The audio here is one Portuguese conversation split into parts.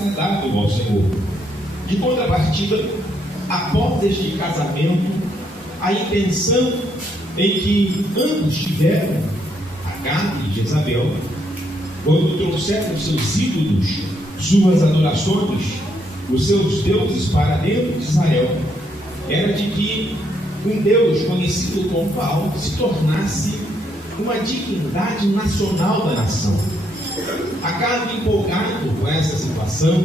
agradável ao Senhor. De contrapartida, após este casamento, a intenção em que ambos tiveram, Acabe e Jezabel, quando trouxeram seus ídolos, suas adorações, os seus deuses para dentro de Israel, era de que um Deus conhecido como Baal se tornasse uma divindade nacional da nação. Acabe, empolgado com essa situação,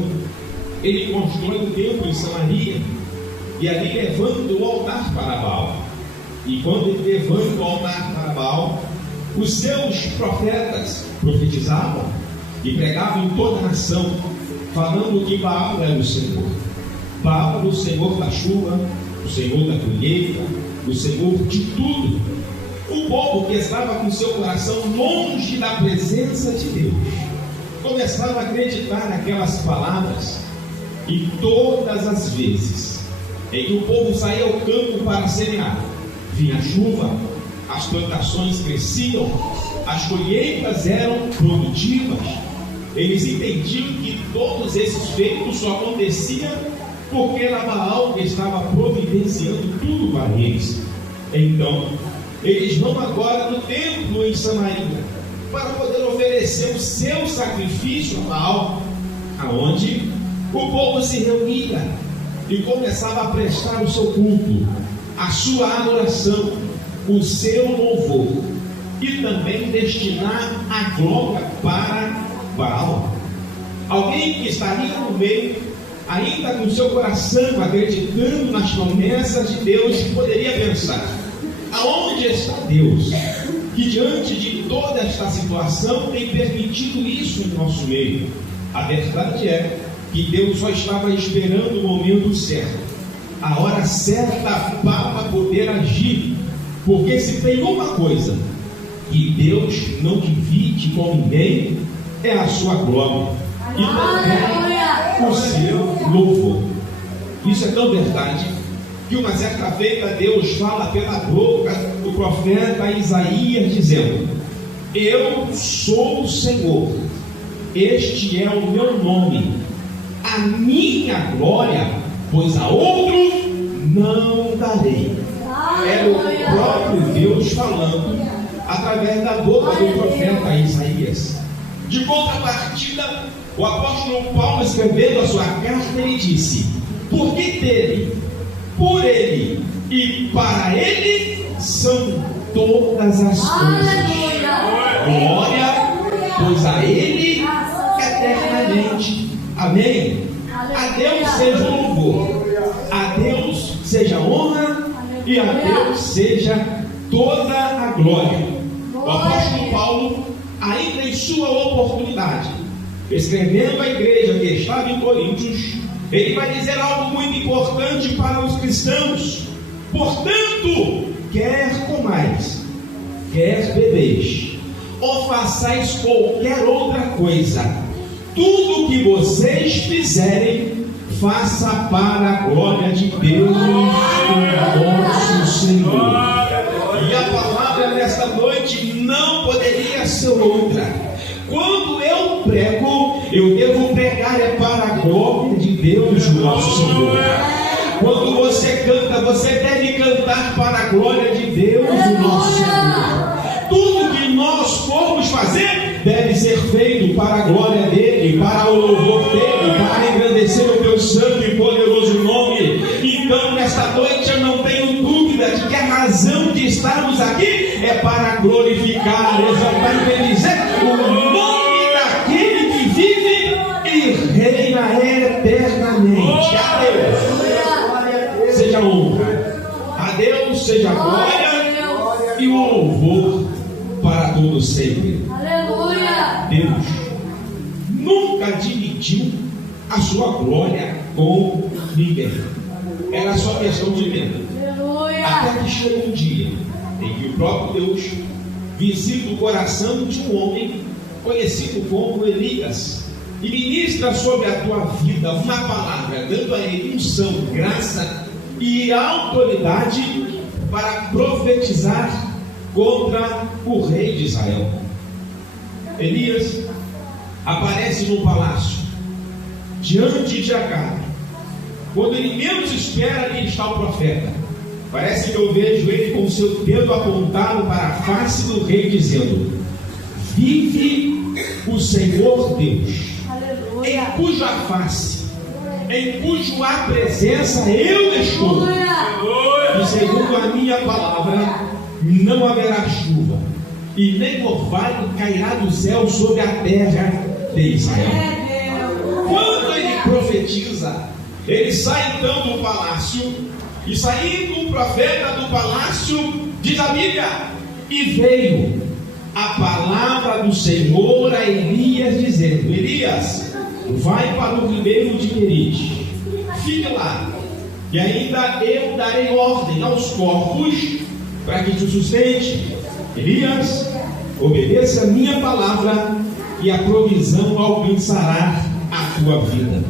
ele constrói um templo em Samaria e ali levanta o altar para Baal. E quando ele levanta o altar para Baal, os seus profetas profetizavam e pregavam em toda a nação, falando que Baal era o Senhor. Baal era o Senhor da chuva, o Senhor da colheita, o Senhor de tudo. O povo que estava com seu coração longe da presença de Deus começava a acreditar naquelas palavras, e todas as vezes em que o povo saía ao campo para semear, vinha chuva, as plantações cresciam, as colheitas eram produtivas. Eles entendiam que todos esses feitos só aconteciam porque era Baal que estava providenciando tudo para eles. Então, eles vão agora no templo em Samaria para poder oferecer o seu sacrifício a Baal, aonde o povo se reunia e começava a prestar o seu culto, a sua adoração, o seu louvor, e também destinar a glória para Baal. Alguém que estaria no meio, ainda com seu coração acreditando nas promessas de Deus, poderia pensar: aonde está Deus, que diante de toda esta situação tem permitido isso em nosso meio? A verdade é que Deus só estava esperando o momento certo, a hora certa para poder agir. Porque se tem uma coisa que Deus não divide com ninguém, é a sua glória e também o seu louvor. Isso é tão verdade que uma certa feita Deus fala pela boca do profeta Isaías, dizendo: eu sou o Senhor, este é o meu nome, a minha glória, pois a outros não darei. Era o próprio Deus falando através da boca do profeta Isaías. De contrapartida, o apóstolo Paulo, escrevendo a sua carta, ele disse: porque dele, por ele e para ele são todas as coisas. Glória, pois a ele eternamente. Amém? A Deus seja o louvor, a Deus seja a honra e a Deus seja toda a glória. O apóstolo Paulo, ainda em sua oportunidade, escrevendo à igreja que estava em Coríntios, ele vai dizer algo muito importante para os cristãos: portanto, quer comais, quer bebeis, ou façais qualquer outra coisa, tudo que vocês fizerem, faça para a glória de Deus, o nosso Senhor. E a palavra nesta noite não poderia ser outra. Quando eu prego, eu devo pregar para a glória de Deus, o nosso Senhor. Quando você canta, você deve cantar para a glória de Deus, o nosso Senhor. Tudo que nós formos fazer deve ser feito para a glória dele, para o louvor dele, para engrandecer o teu santo e poderoso nome. Então, nesta noite, eu não tenho dúvida de que a razão de estarmos aqui é para glorificar, exaltar e bendizer o nome daquele que vive e reina eternamente. A Deus seja a honra, a Deus seja a glória e o louvor para todos sempre. Deus nunca dividiu a sua glória com ninguém. Era só questão de tempo. Até que chega um dia em que o próprio Deus visita o coração de um homem conhecido como Elias e ministra sobre a tua vida uma palavra, dando a ele unção, graça e autoridade para profetizar contra o rei de Israel. Elias aparece no palácio diante de Acabe. Quando ele menos espera, ali está o profeta. Parece que eu vejo ele com o seu dedo apontado para a face do rei, dizendo: vive o Senhor Deus, em cuja face, em cuja presença eu estou, e segundo a minha palavra não haverá chuva, e nem orvalho cairá do céu sobre a terra de Israel. Quando ele profetiza, ele sai então do palácio, e saindo o profeta do palácio, diz a Bíblia, e veio a palavra do Senhor a Elias, dizendo: Elias, vai para o ribeiro de Querite, fique lá, e ainda eu darei ordem aos corpos para que te sustente. Elias, obedeça a minha palavra, e a provisão alcançará a tua vida.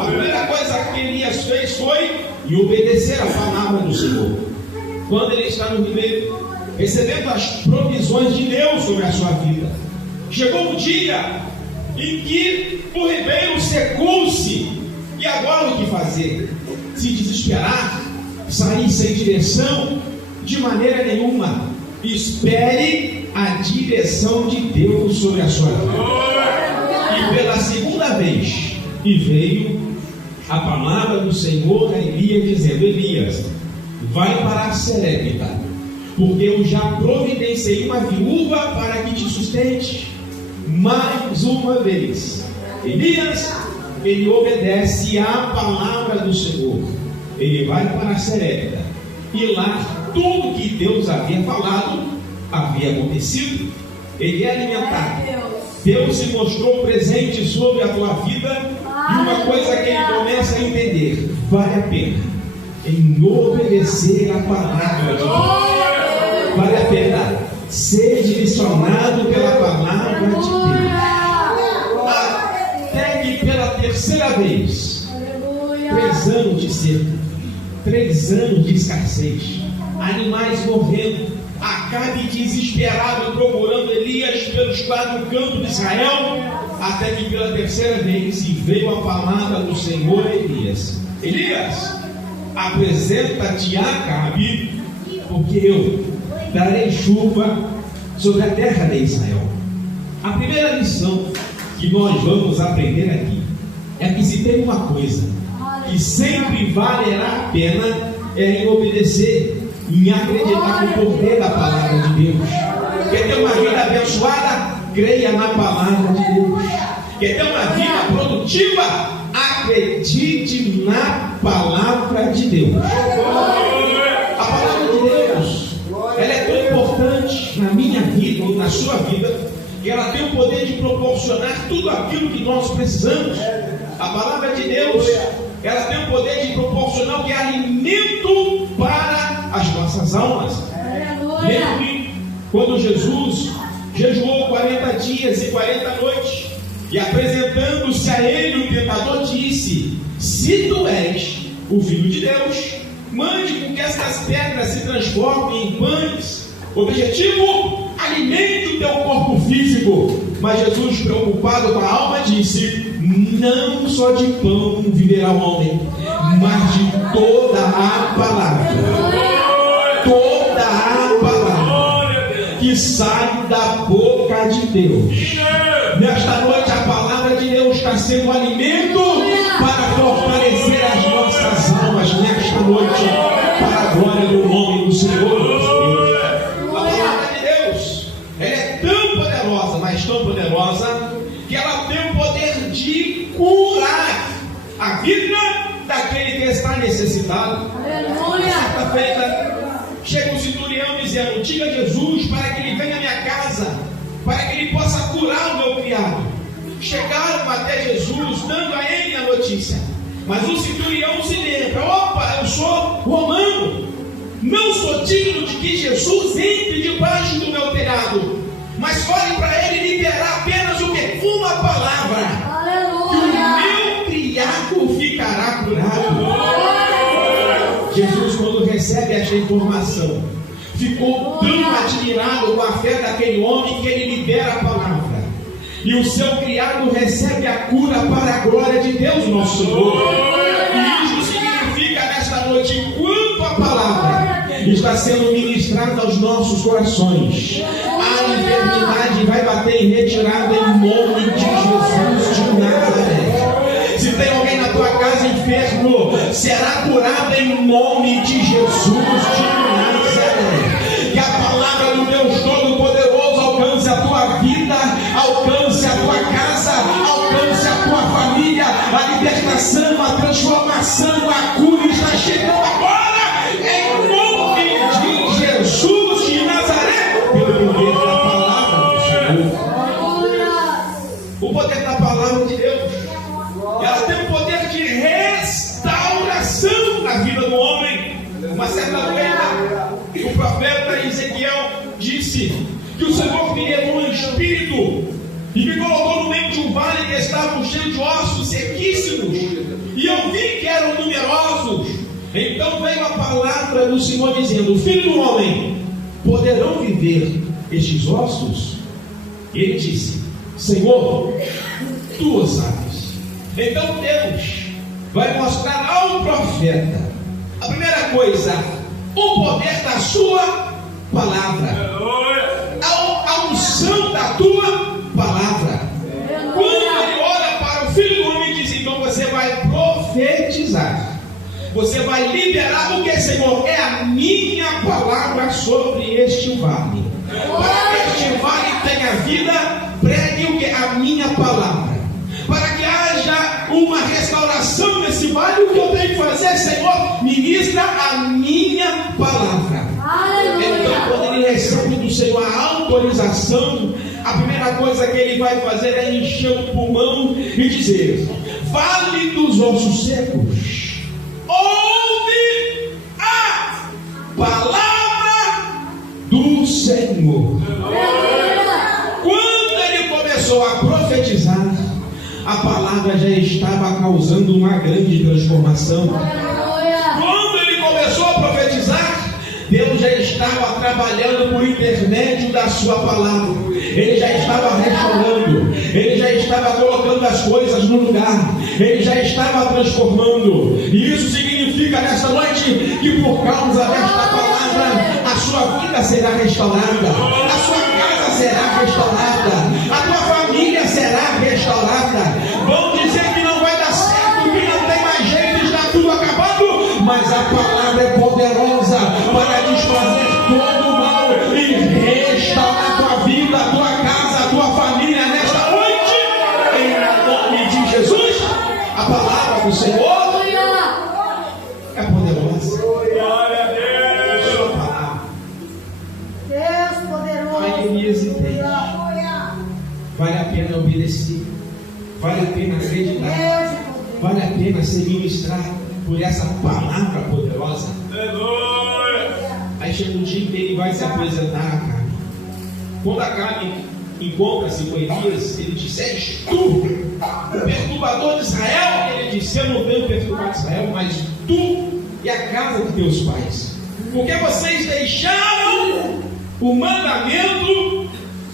A primeira coisa que Elias fez foi obedecer a palavra do Senhor. Quando ele está no ribeiro, recebendo as provisões de Deus sobre a sua vida, chegou um dia em que o ribeiro secou-se, e agora o que fazer? Se desesperar? Sair sem direção? De maneira nenhuma. Espere a direção de Deus sobre a sua vida. E pela segunda vez, e veio a palavra do Senhor a Elias, dizendo: Elias, vai para Serepta, porque eu já providenciei uma viúva para que te sustente. Mais uma vez, Elias, ele obedece à palavra do Senhor. Ele vai para Serepta, e lá tudo que Deus havia falado havia acontecido. Ele é alimentado. Deus se mostrou presente sobre a tua vida, e uma coisa que ele começa a entender: vale a pena em obedecer a palavra de Deus. Vale a pena ser direcionado pela palavra de Deus. Até que pela terceira vez, 3 anos de seca, 3 anos de escassez, animais morrendo, Acabe desesperado procurando Elias pelos 4 cantos de Israel, até que pela terceira vez veio a palavra do Senhor a Elias: Elias, apresenta-te a Acabe, porque eu darei chuva sobre a terra de Israel. A primeira lição que nós vamos aprender aqui é que se tem uma coisa que sempre valerá a pena, é em obedecer, em acreditar no poder da palavra de Deus. Quer ter uma vida abençoada? Creia na palavra de Deus. Quer ter uma vida produtiva? Acredite na palavra de Deus. A palavra de Deus, ela é tão importante na minha vida e na sua vida, que ela tem o poder de proporcionar tudo aquilo que nós precisamos. A palavra de Deus, ela tem o poder de proporcionar o que é alimento para as nossas almas. Lembre quando Jesus jejuou 40 dias e 40 noites, e apresentando-se a ele, o tentador disse: se tu és o Filho de Deus, mande com que estas pedras se transformem em pães. Objetivo: alimente o teu corpo físico. Mas Jesus, preocupado com a alma, disse: não só de pão viverá o homem, mas de toda a palavra, toda a palavra que sai da boca de Deus. Nesta noite a palavra de Deus está sendo alimento para fortalecer as nossas almas nesta noite, para a glória do nome do Senhor. A palavra de Deus, ela é tão poderosa, mas tão poderosa, que ela tem o poder de curar a vida daquele que está necessitado. Certa-feita, chega um centurião dizendo: diga a Jesus para que ele venha à minha casa, para que ele possa curar o meu criado. Chegaram até Jesus, dando a ele a notícia. Mas o centurião se lembra: opa, eu sou romano, não sou digno de que Jesus entre debaixo do meu telhado. Mas fale para ele liberar apenas o que? Uma palavra. Aleluia. Que o meu criado ficará curado. Jesus, quando recebe esta informação, ficou tão admirado com a fé daquele homem, que ele libera a palavra. e o seu criado recebe a cura para a glória de Deus, nosso Senhor. E isso significa nesta noite, enquanto a palavra está sendo ministrada aos nossos corações, a enfermidade vai bater em retirada em nome de Jesus de Nazaré. Se tem alguém na tua casa enfermo, será curado em nome de Jesus de Nazaré. Que a palavra do Deus Todo-Poderoso alcance a tua vida, alcance a tua casa, alcance a tua família. A libertação, a transformação, a cura está chegando agora, em nome de Jesus de Nazaré, pelo poder da palavra do Senhor. O poder da palavra de Deus, ela tem o poder de restauração na vida do homem. Uma certa vez, o profeta Ezequiel disse que o Senhor me levou um espírito e me colocou no meio de um vale que estava cheio de ossos sequíssimos, e eu vi que eram numerosos. Então veio a palavra do Senhor dizendo: filho do homem, poderão viver estes ossos? E ele disse: Senhor, tu o sabes. Então Deus vai mostrar ao profeta, a primeira coisa, o poder da sua palavra, a unção da tua palavra. Quando ele olha para o filho do homem e diz: então você vai profetizar, você vai liberar o que, Senhor? É a minha palavra sobre este vale. Para que este vale tenha vida, pregue o que? A minha palavra. Para que haja uma restauração nesse vale, o que eu tenho que fazer, Senhor? Ministra a minha palavra. Então, quando ele recebe do Senhor a autorização, a primeira coisa que ele vai fazer é encher o pulmão e dizer: vale dos ossos secos, ouve a palavra do Senhor. Quando ele começou a profetizar, a palavra já estava causando uma grande transformação. Quando ele começou a profetizar, Deus já estava trabalhando por intermédio da sua palavra. Ele já estava restaurando, ele já estava colocando as coisas no lugar, ele já estava transformando. E isso significa nesta noite que por causa desta palavra a sua vida será restaurada, a sua casa será restaurada, a tua família será restaurada. Vão dizer que não vai dar certo, que não tem mais jeito, está tudo acabado, mas a palavra é poderosa para desfazer todo o mal e restaurar a tua vida, a tua casa, a tua família nesta noite, em nome de Jesus. A palavra do Senhor é poderosa. Glória a Deus. Sua palavra, Deus poderoso. a Elias entende. Vale a pena obedecer, vale a pena acreditar, vale a pena ser ministrado por essa palavra poderosa. Aí chega um dia que ele vai se apresentar a Acabe. Quando Acabe encontra-se com Elias, ele diz: és tu, o perturbador de Israel? Ele disse: eu não venho perturbar Israel, mas tu e a casa de teus pais, porque vocês deixaram o mandamento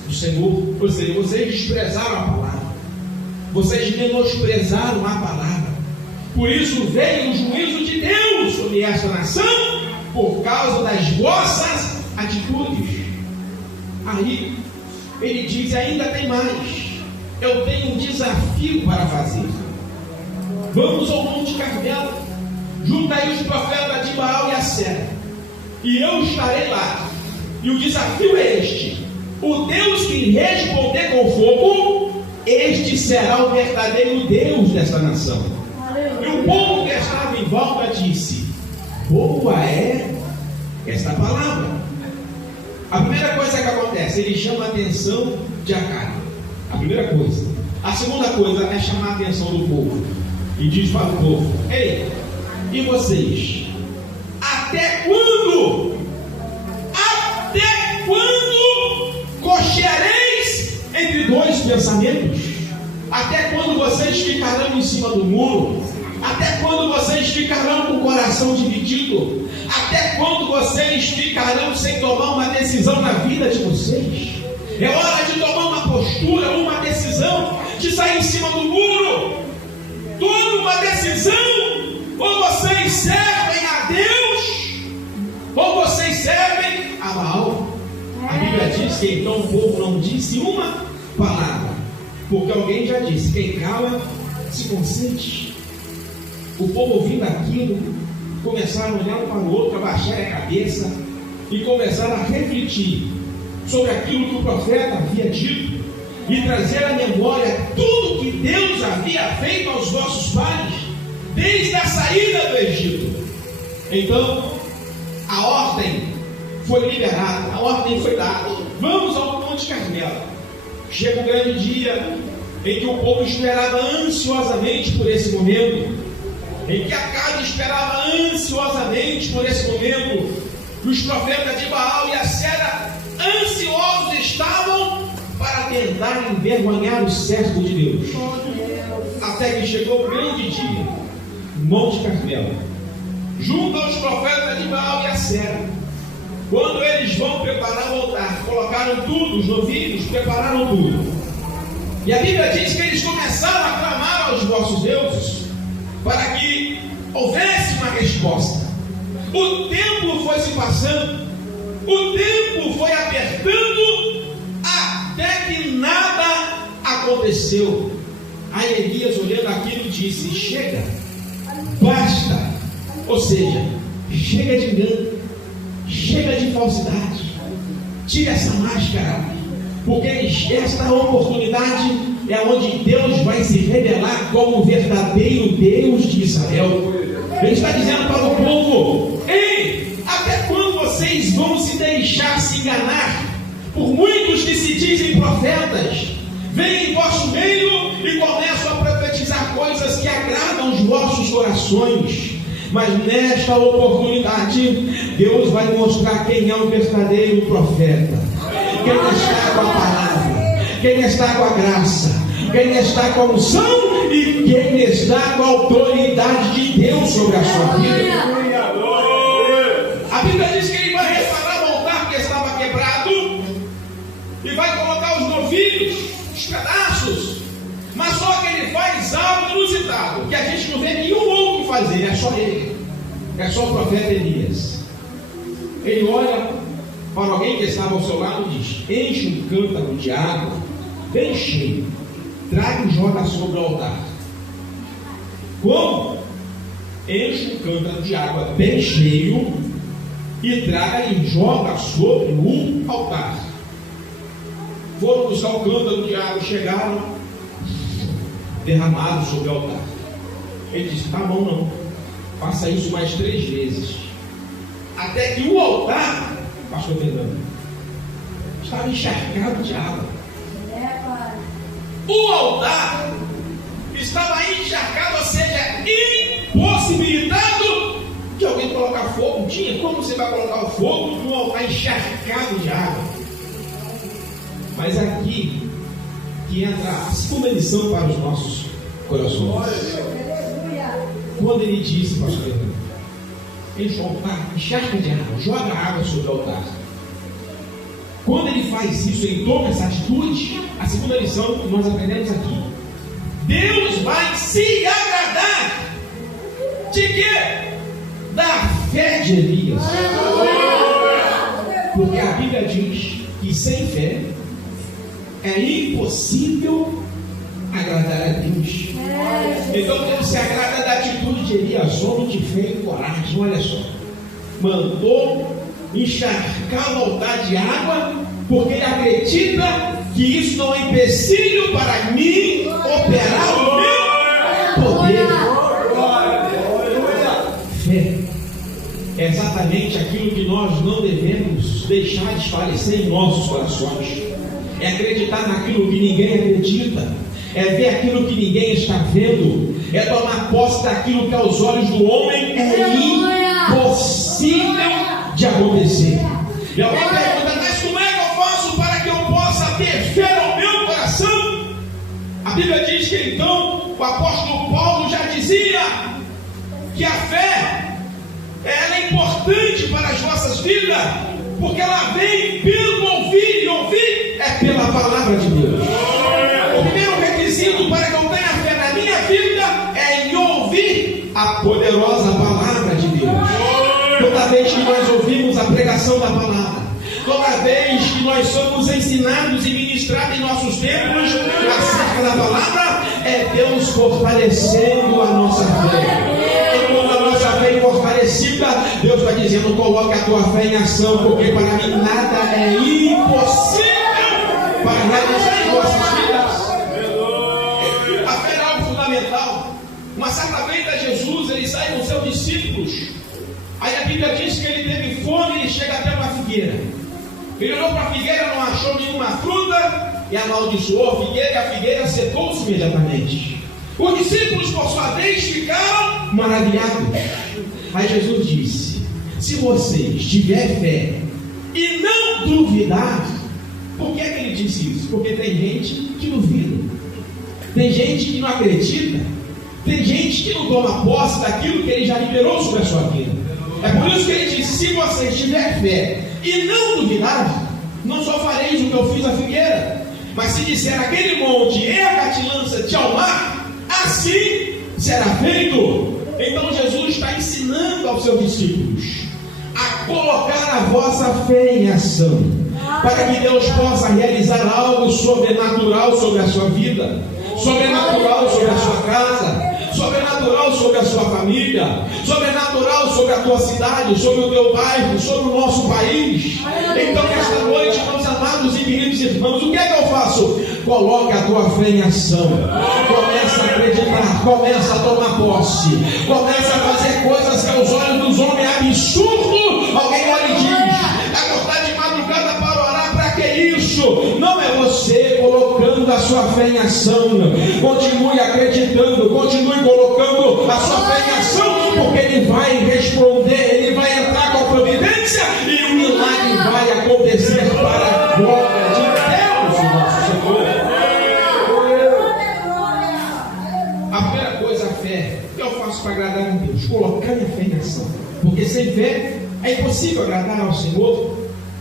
do Senhor. Ou seja, vocês desprezaram a palavra, vocês menosprezaram a palavra. Por isso veio o juízo de Deus sobre esta nação, por causa das vossas atitudes. Aí ele diz: ainda tem mais, eu tenho um desafio para fazer. Vamos ao Monte Carmelo, junta aí os profetas de Baal e Acera, e eu estarei lá. E o desafio é este: o Deus que responder com fogo, este será o verdadeiro Deus desta nação. E o povo que estava em volta disse: boa é esta palavra. A primeira coisa que acontece, ele chama a atenção de Acabe. A primeira coisa. A segunda coisa é chamar a atenção do povo. E diz para o povo: ei, e vocês? Até quando? Até quando cocheareis entre dois pensamentos? Até quando vocês ficarão em cima do muro? Até quando vocês ficarão com o coração dividido? Até quando vocês ficarão sem tomar uma decisão na vida de vocês? É hora de tomar uma postura, uma decisão de sair em cima do muro. Tome uma decisão. Ou vocês servem a Deus, ou vocês servem a Baal. A Bíblia diz que então o povo não disse uma palavra, porque alguém já disse: quem cala se consente. O povo, ouvindo aquilo, começaram a olhar um para o outro, abaixar a cabeça e começaram a refletir sobre aquilo que o profeta havia dito e trazer à memória tudo que Deus havia feito aos vossos pais desde a saída do Egito. Então a ordem foi liberada, a ordem foi dada: vamos ao Monte Carmelo. Chega um grande dia em que o povo esperava ansiosamente por esse momento, em que Acabe esperava ansiosamente por esse momento. Os profetas de Baal e Acera ansiosos estavam para tentar envergonhar o servo de Deus. Até que chegou o grande dia, Monte Carmelo, junto aos profetas de Baal e Acera. Quando eles vão preparar o altar, colocaram tudo, os novilhos prepararam tudo. E a Bíblia diz que eles começaram a clamar aos vossos deuses para que houvesse uma resposta. O tempo foi se passando, o tempo foi apertando, até que nada aconteceu. Aí Elias, olhando aquilo, disse: chega, basta. Ou seja, chega de engano, chega de falsidade, tira essa máscara, porque esta oportunidade é onde Deus vai se revelar como o verdadeiro Deus de Israel. Ele está dizendo para o povo: ei, até quando vocês vão se deixar se enganar por muitos que se dizem profetas? Vêm em vosso meio e começam a profetizar coisas que agradam os vossos corações. Mas nesta oportunidade, Deus vai mostrar quem é o verdadeiro profeta, quem está com a palavra, quem está com a graça, quem está com a unção e quem está com a autoridade de Deus sobre a sua vida. A Bíblia diz que ele vai reparar o altar que estava quebrado e vai colocar os novilhos, os pedaços, mas só que ele faz algo inusitado, que a gente não vê nenhum outro fazer, é só ele, é só o profeta Elias. Ele olha para alguém que estava ao seu lado e diz: enche um cântaro de água bem cheio, traga e joga sobre o altar. Como? Enche um cântaro de água bem cheio e traga e joga sobre o altar. Foram buscar o cântaro de água, chegaram, derramado sobre o altar. Ele disse: tá bom, não, faça isso mais 3 vezes, até que o altar, pastor Fernando, estava encharcado de água. O altar estava encharcado, ou seja, impossibilitado de alguém colocar fogo. Tinha como você vai colocar o fogo num altar encharcado de água? Mas aqui que entra a segunda lição para os nossos corações. Quando ele disse, pastor, enche o altar, encharca de água, joga água sobre o altar. Quando ele faz isso, ele toma essa atitude, a segunda lição que nós aprendemos aqui: Deus vai se agradar de quê? Da fé de Elias. Porque a Bíblia diz que sem fé é impossível agradar a Deus. Então Deus se agrada da atitude de Elias, homem de fé e coragem. Olha só, mandou encharcar o altar de água, porque ele acredita que isso não é empecilho para mim operar o meu poder. Fé é exatamente aquilo que nós não devemos deixar desfalecer em nossos corações. É acreditar naquilo que ninguém acredita, é ver aquilo que ninguém está vendo, é tomar posse daquilo que aos olhos do homem é impossível de acontecer. E alguém pergunta: mas como é que eu faço para que eu possa ter fé no meu coração? A Bíblia diz que então o apóstolo Paulo já dizia que a fé ela é importante para as nossas vidas, porque ela vem pelo ouvir, e ouvir é pela palavra de Deus. O primeiro requisito para que eu tenha fé na minha vida é em ouvir a poderosa palavra de Deus. Toda vez que nós ouvimos a pregação da palavra, toda vez que nós somos ensinados e ministrados em nossos templos acerca da palavra, é Deus fortalecendo a nossa fé. E quando a nossa fé é fortalecida, Deus vai dizendo: coloque a tua fé em ação, porque para mim nada é impossível para realizar em nossas vidas. A fé é algo fundamental. Uma certa feita, Jesus, ele sai com seus discípulos. Aí a Bíblia diz que ele teve fome e ele chega até uma figueira. Ele olhou para a figueira, não achou nenhuma fruta e amaldiçoou a figueira, e a figueira secou-se imediatamente. Os discípulos, por sua vez, ficaram maravilhados. Aí Jesus disse: se vocês tiverem fé e não duvidar. Por que é que ele disse isso? Porque tem gente que duvida, tem gente que não acredita, tem gente que não toma posse daquilo que ele já liberou sobre a sua vida. É por isso que ele disse: se vocês tiverem fé e não duvidar, não só fareis o que eu fiz à figueira, mas se disser aquele monte: erga-te, lança-te ao mar, assim será feito. Então Jesus está ensinando aos seus discípulos a colocar a vossa fé em ação, para que Deus possa realizar algo sobrenatural sobre a sua vida, sobrenatural sobre a sua casa, sobrenatural sobre a sua família, sobrenatural sobre a tua cidade, sobre o teu bairro, sobre o nosso país. Então, esta noite, meus amados e queridos irmãos, o que é que eu faço? Coloque a tua fé em ação, começa a acreditar, começa a tomar posse, começa a fazer coisas que aos olhos dos homens é absurdo. Alguém olha e diz: acordar de madrugada para orar, para que isso? Não é você colocando a sua fé em ação. Continue acreditando, continue colocando a sua fé em ação, porque Ele vai responder, Ele vai entrar com a providência e o milagre vai acontecer para a glória de Deus, o nosso Senhor. A primeira coisa, a fé. O que eu faço para agradar a Deus? Colocar a fé em ação, porque sem fé é impossível agradar ao Senhor.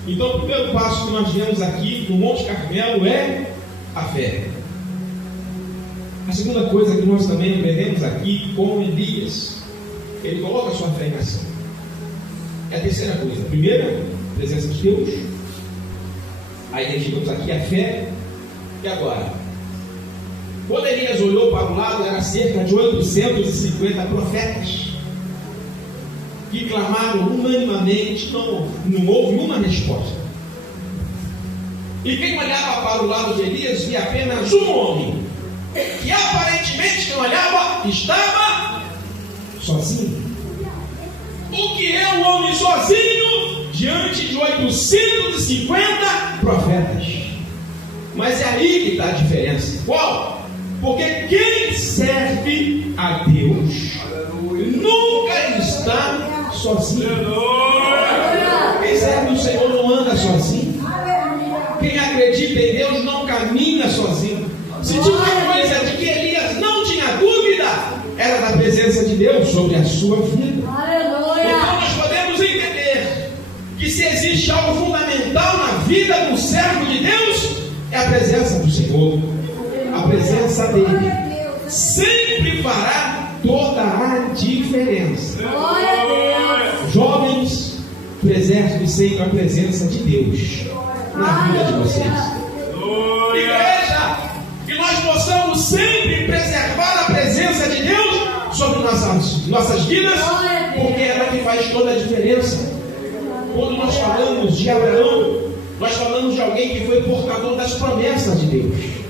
Então, o primeiro passo que nós vemos aqui no Monte Carmelo é a fé. A segunda coisa que nós também veremos aqui, como Elias, ele coloca a sua fé em ação. É a terceira coisa. A primeira, a presença de Deus. Aí identificamos aqui a fé. E agora? Quando Elias olhou para o lado, era cerca de 850 profetas que clamaram unanimemente, não houve uma resposta. E quem olhava para o lado de Elias via apenas um homem, que aparentemente quem olhava estava sozinho. O que é um homem sozinho diante de 850 profetas? Mas é aí que está a diferença. Qual? Porque quem serve a Deus nunca está sozinho. Quem serve o Senhor não anda sozinho. Quem acredita em Deus não caminha sozinho. Se tinha uma coisa de que Elias não tinha dúvida, era da presença de Deus sobre a sua vida. Então nós podemos entender que se existe algo fundamental na vida do servo de Deus, é a presença do Senhor. A presença dele sempre fará toda a diferença. Jovens, preservem sempre a presença de Deus na vida de vocês. Igreja, que nós possamos sempre preservar a presença de Deus sobre nossas vidas, porque é ela que faz toda a diferença. Quando nós falamos de Abraão, nós falamos de alguém que foi portador das promessas de Deus.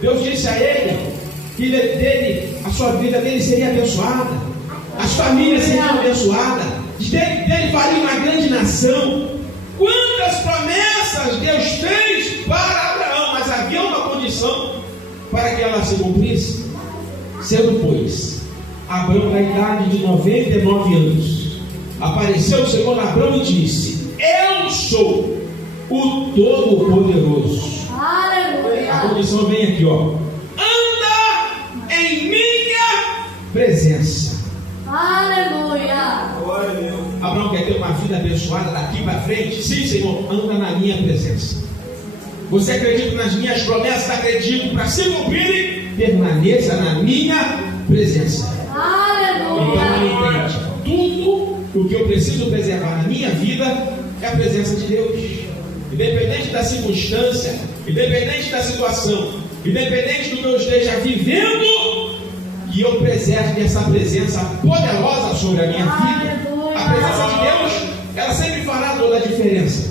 Deus disse a ele que a sua vida dele seria abençoada, as famílias seriam abençoadas, dele faria uma grande nação. Quantas promessas Deus fez para Abraão, mas havia uma condição para que ela se cumprisse. Sendo, pois, Abraão da idade de 99 anos, apareceu o Senhor a Abraão e disse: eu sou o Todo-Poderoso. A condição vem aqui, ó. Anda em minha presença. Aleluia. Abraão quer ter uma vida abençoada daqui para frente? Sim, Senhor, anda na minha presença. Você acredita nas minhas promessas? Acredito. Para se cumprirem, permaneça na minha presença. Aleluia. Então ele entende: tudo o que eu preciso preservar na minha vida é a presença de Deus. Independente da circunstância, independente da situação, independente do que eu esteja vivendo, que eu preserve essa presença poderosa sobre a minha vida. A presença de Deus, ela sempre fará toda a diferença.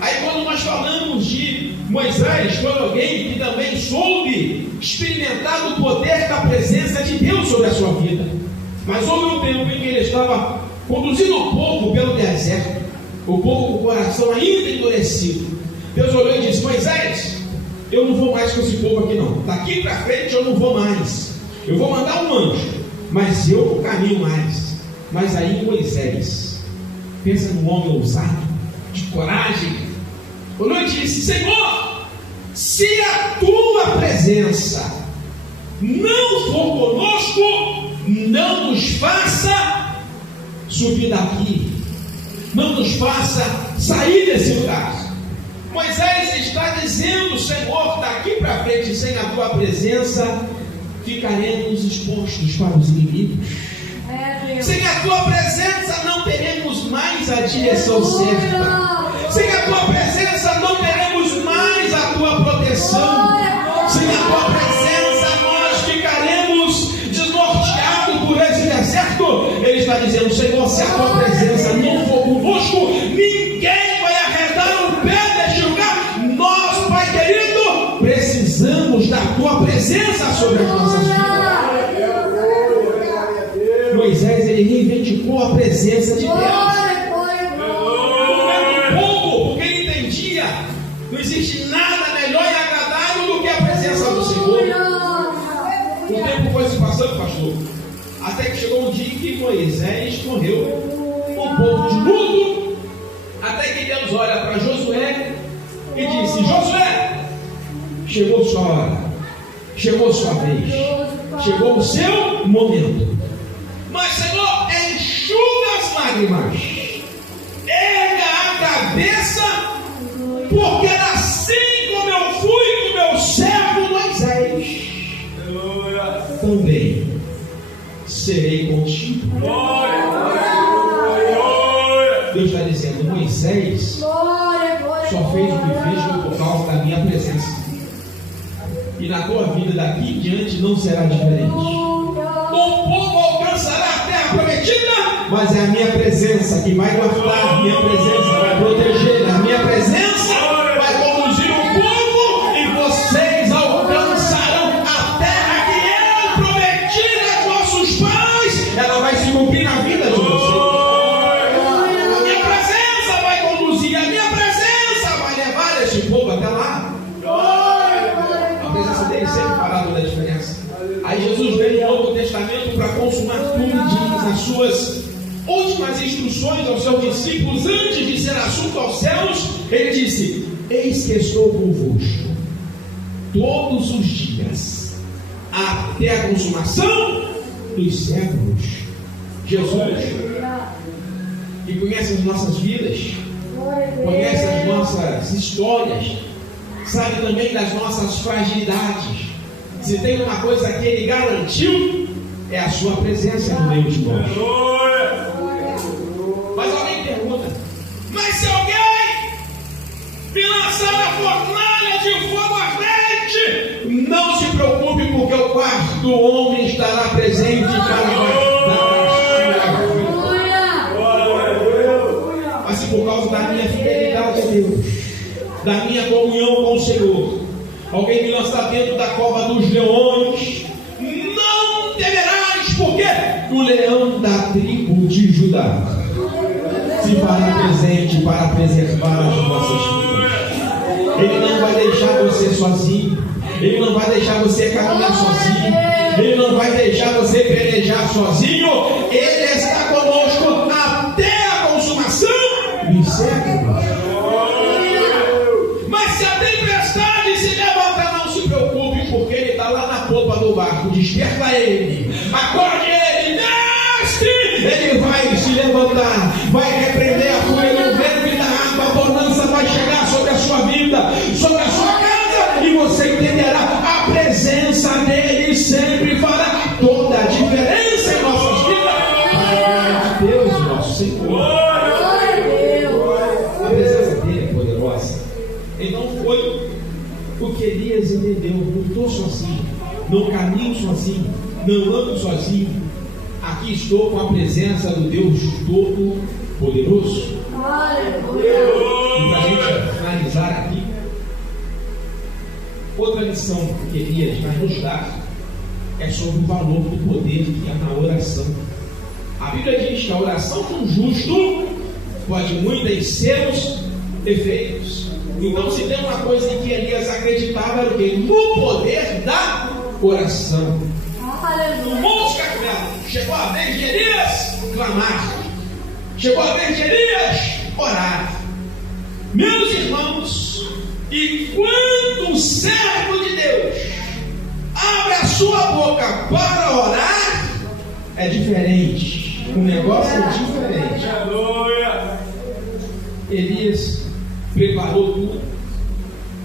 Aí quando nós falamos de Moisés, foi alguém que também soube experimentar o poder da presença de Deus sobre a sua vida. Mas houve um tempo em que ele estava conduzindo o povo pelo deserto, o povo com o coração ainda endurecido. Deus olhou e disse: Moisés, eu não vou mais com esse povo aqui não. Daqui para frente eu não vou mais. Eu vou mandar um anjo, mas eu não caminho mais. Mas aí Moisés, pensa num homem ousado, de coragem, olhou e disse: Senhor, se a tua presença não for conosco, não nos faça subir daqui, não nos faça sair desse lugar. Moisés está dizendo: Senhor, daqui para frente, sem a tua presença, ficaremos expostos para os inimigos. Sem a tua presença não teremos mais a direção certa. Sem a tua presença não teremos mais a tua proteção. Sem a tua presença nós ficaremos desnorteados por esse deserto. Ele está dizendo: Senhor, se a tua presença não for conosco, ninguém vai arredar o pé deste lugar. Nós, Pai querido, precisamos da tua presença sobre as nossas vidas. Moisés, ele reivindicou a presença de Deus. Porque ele entendia: não existe nada melhor e agradável do que a presença do Senhor. O tempo foi se passando, pastor, até que chegou um dia em que Moisés morreu, um povo de luto, até que Deus olha para Josué e disse: Josué, chegou sua hora, chegou sua vez, chegou o seu momento. Mas, Senhor, enxuga as lágrimas, erga a cabeça, porque assim como eu fui com meu servo Moisés, também serei contigo. Deus está dizendo: Moisés só fez o que fez por causa da minha presença, e na tua vida daqui em diante não será diferente. O povo alcançará a terra prometida, mas é a minha presença que vai guardar, a minha presença vai proteger, a minha presença vai conduzir o povo, e vocês alcançarão a terra que eu prometi aos nossos pais. Ela vai se cumprir na vida de vocês. A minha presença vai conduzir, a minha presença vai levar esse povo até lá. A presença dele sempre fará toda a diferença. Aí Jesus veio no Novo Testamento para consumar tudo, e diz nas suas últimas instruções aos seus discípulos, antes de ser assunto aos céus, ele disse: eis que estou convosco todos os dias, até a consumação dos séculos. Jesus, que conhece as nossas vidas, conhece as nossas histórias, sabe também das nossas fragilidades. Se tem uma coisa que ele garantiu, é a sua presença no meio de nós. Mas alguém pergunta: mas se alguém me lançar na fornalha de fogo ardente, não se preocupe, porque o quarto homem estará presente para guardar a sua vida. Mas se por causa da minha fidelidade a Deus, da minha comunhão com o Senhor, alguém me lançar dentro da cova dos leões, não temerás, porque o leão da tribo de Judá se fará presente para preservar as vossas vidas. Ele não vai deixar você sozinho, ele não vai deixar você caminhar sozinho, ele não vai deixar você pelejar sozinho. Ele está conosco até a consumação dos séculos. Mas se a tempestade se levantar, não se preocupe, porque ele está lá na popa do barco. Desperta ele, acorde ele, mestre! levantar, vai repreender a fúria do vento e da água, a bonança vai chegar sobre a sua vida, sobre a sua casa, e você entenderá, a presença dele sempre fará toda a diferença em nossas vidas. Para Deus, nosso Senhor. A presença dele é poderosa. Então foi o que Elias entendeu. Não estou sozinho, não caminho sozinho, não ando sozinho. Aqui estou com a presença do Deus Todo-Poderoso. E para a gente finalizar aqui, outra lição que Elias vai nos dar é sobre o valor do poder que há na oração. A Bíblia diz que a oração de um justo pode muito em seus efeitos. Então, se tem uma coisa em que Elias acreditava, era o quê? No poder da oração. No Monte Carmelo, chegou a vez de Elias clamar, chegou a vez de Elias orar. Meus irmãos, e quando um servo de Deus abre a sua boca para orar, é diferente. O negócio é diferente. Elias preparou tudo.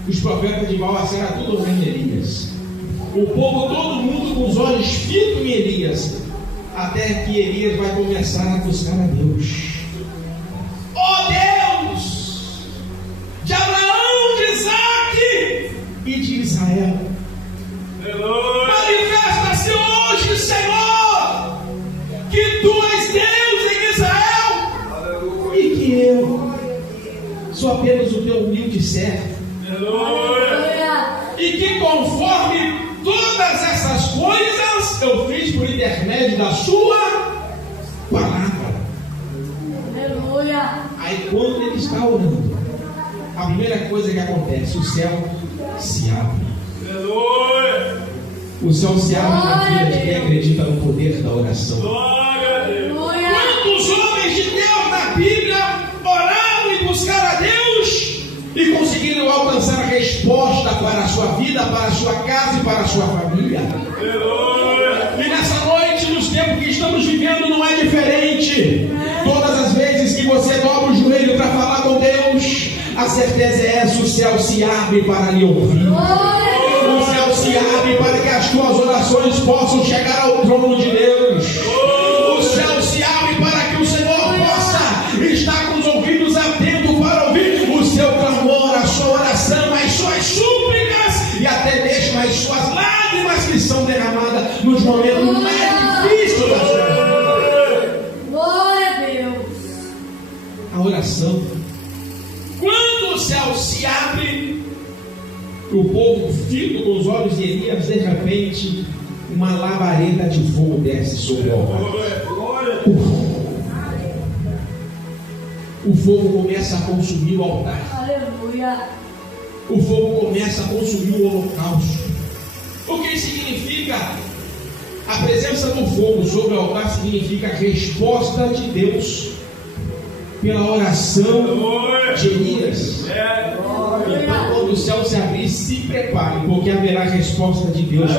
Os profetas de Baal era tudo vendo Elias. O povo, todo mundo com os olhos fitos em Elias, até que Elias vai começar a buscar a Deus. Ó Deus de Abraão, de Isaque e de Israel, manifesta-se hoje, Senhor, que tu és Deus em Israel e que eu sou apenas o teu humilde servo. E que conforme todas essas coisas eu fiz por intermédio da sua palavra. Aí quando ele está orando, a primeira coisa que acontece, o céu se abre. O céu se abre na vida de quem acredita no poder da oração. Quantos homens de Deus na Bíblia oraram e buscaram a Deus e conseguiram alcançar a resposta para a sua vida, para a sua casa e para a sua família? E nessa noite, nos tempos que estamos vivendo, não é diferente. Todas as vezes que você dobra o joelho para falar com Deus, a certeza é essa: o céu se abre para lhe ouvir. O céu se abre para que as tuas orações possam chegar ao trono de Deus. O céu se abre para que o Senhor possa estar com os ouvidos atentos para ouvir o seu clamor, a sua oração, as suas súplicas e até mesmo as suas lágrimas que são derramadas nos momentos mais difíceis da sua vida. Glória a Deus. A oração. Quando o céu se abre, o povo fito com os olhos de Elias, de repente, uma labareda de fogo desce sobre o altar. O fogo começa a consumir o altar. Aleluia. O fogo começa a consumir o holocausto. O que significa? A presença do fogo sobre o altar significa a resposta de Deus pela oração de Elias. Então, quando o céu se abrir, se prepare, porque haverá resposta de Deus.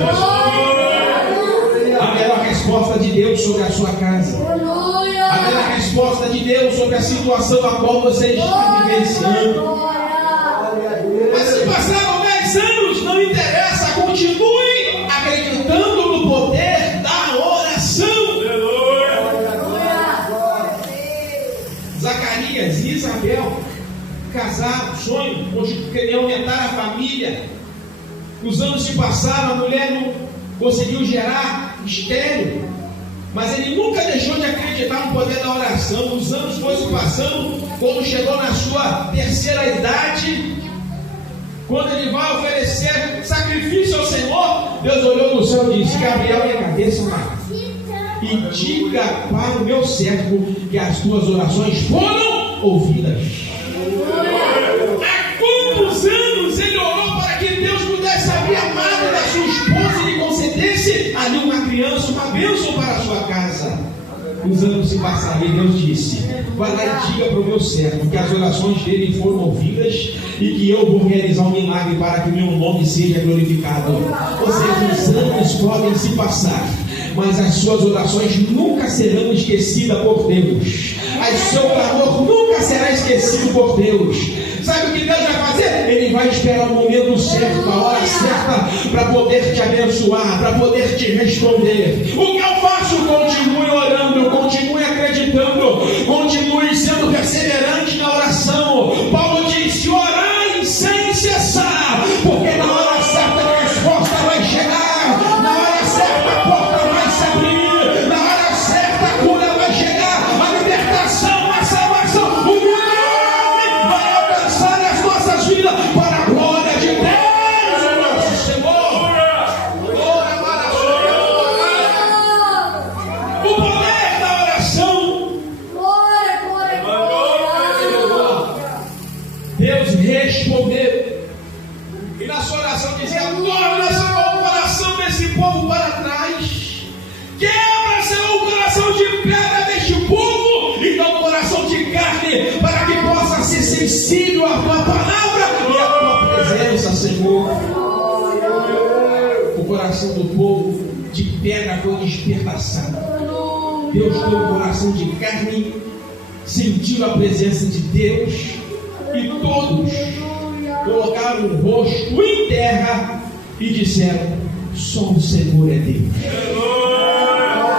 Haverá resposta de Deus sobre a sua casa. Haverá resposta de Deus sobre a situação a qual você está vivenciando. Mas se passaram 10 anos, não interessa, continue acreditando no poder da oração. Zacarias e Isabel, casaram, sonho, queriam aumentar a família. Os anos se passaram, a mulher não conseguiu gerar, estéril, mas ele nunca deixou de acreditar no poder da oração. Os anos foram se passando, quando chegou na sua terceira idade, quando ele vai oferecer sacrifício ao Senhor, Deus olhou no céu e disse: Gabriel, minha cabeça, e diga para o meu servo que as tuas orações foram ouvidas. Há quantos anos ele orou para que Deus pudesse abrir a madre da sua esposa e lhe concedesse ali uma criança, uma bênção para a sua casa? Os anos se passaram e Deus disse: vai lá e diga para o meu servo que as orações dele foram ouvidas e que eu vou realizar um milagre para que meu nome seja glorificado. Ou seja, os anos podem se passar, mas as suas orações nunca serão esquecidas por Deus. O seu clamor nunca será esquecido por Deus. Sabe o que Deus vai fazer? Ele vai esperar o momento certo, a hora certa, para poder te abençoar, para poder te responder. O que eu faço? Continue orando, continue acreditando, continue sendo perseverante na oração. Paulo disse: orai sem cessar, porque na hora certa a resposta vai chegar, na hora certa a porta vai se abrir, na hora certa a cura vai chegar, a libertação, a salvação, o milagre vai alcançar as nossas vidas para a glória de Deus, o nosso Senhor. O poder da oração. Deus respondeu. E na sua oração dizia: torna, Senhor, o coração desse povo para trás. Quebra, Senhor, o coração de pedra deste povo e dá um coração de carne, para que possa ser sensível à tua palavra e à tua presença, Senhor. O coração do povo de pedra foi despedaçado. Deus deu um coração de carne, sentiu a presença de Deus, e todos colocaram o rosto em terra e disseram: só o Senhor é Deus.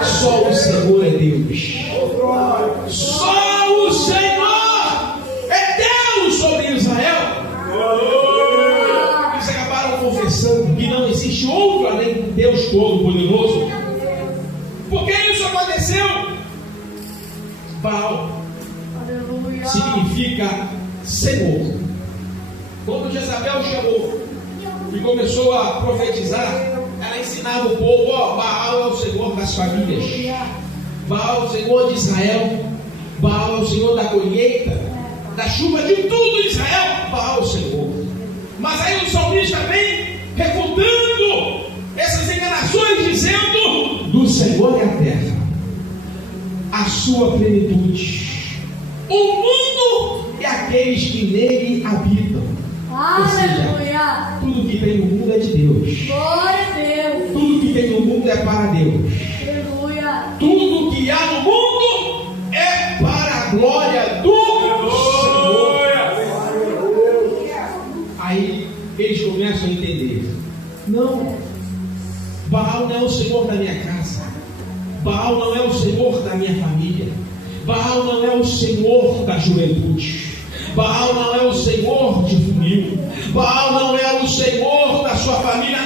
Só o Senhor é Deus. Só o Senhor é Deus sobre Israel. Eles acabaram confessando que não existe outro além de Deus Todo-Poderoso. Por que isso aconteceu? Baal significa Senhor. Quando Jezabel chegou e começou a profetizar, ela ensinava o povo: Baal é o Senhor das famílias, Baal é o Senhor de Israel, Baal é o Senhor da colheita, da chuva, de tudo Israel, Baal é o Senhor. Mas aí o salmista vem refutando essas enganações, dizendo: do Senhor é a terra, a sua plenitude, o mundo e aqueles que nele habitam. Ou seja, tudo que tem no mundo é de Deus. Glória a Deus. Tudo que tem no mundo é para Deus. Aleluia. Tudo que há no mundo é para a glória do Senhor. Aí eles começam a entender: não, Baal não é o Senhor da minha casa, Baal não é o Senhor da minha família, Baal não é o Senhor da juventude, Baal não é o Senhor de funil, Baal não é o Senhor da sua família.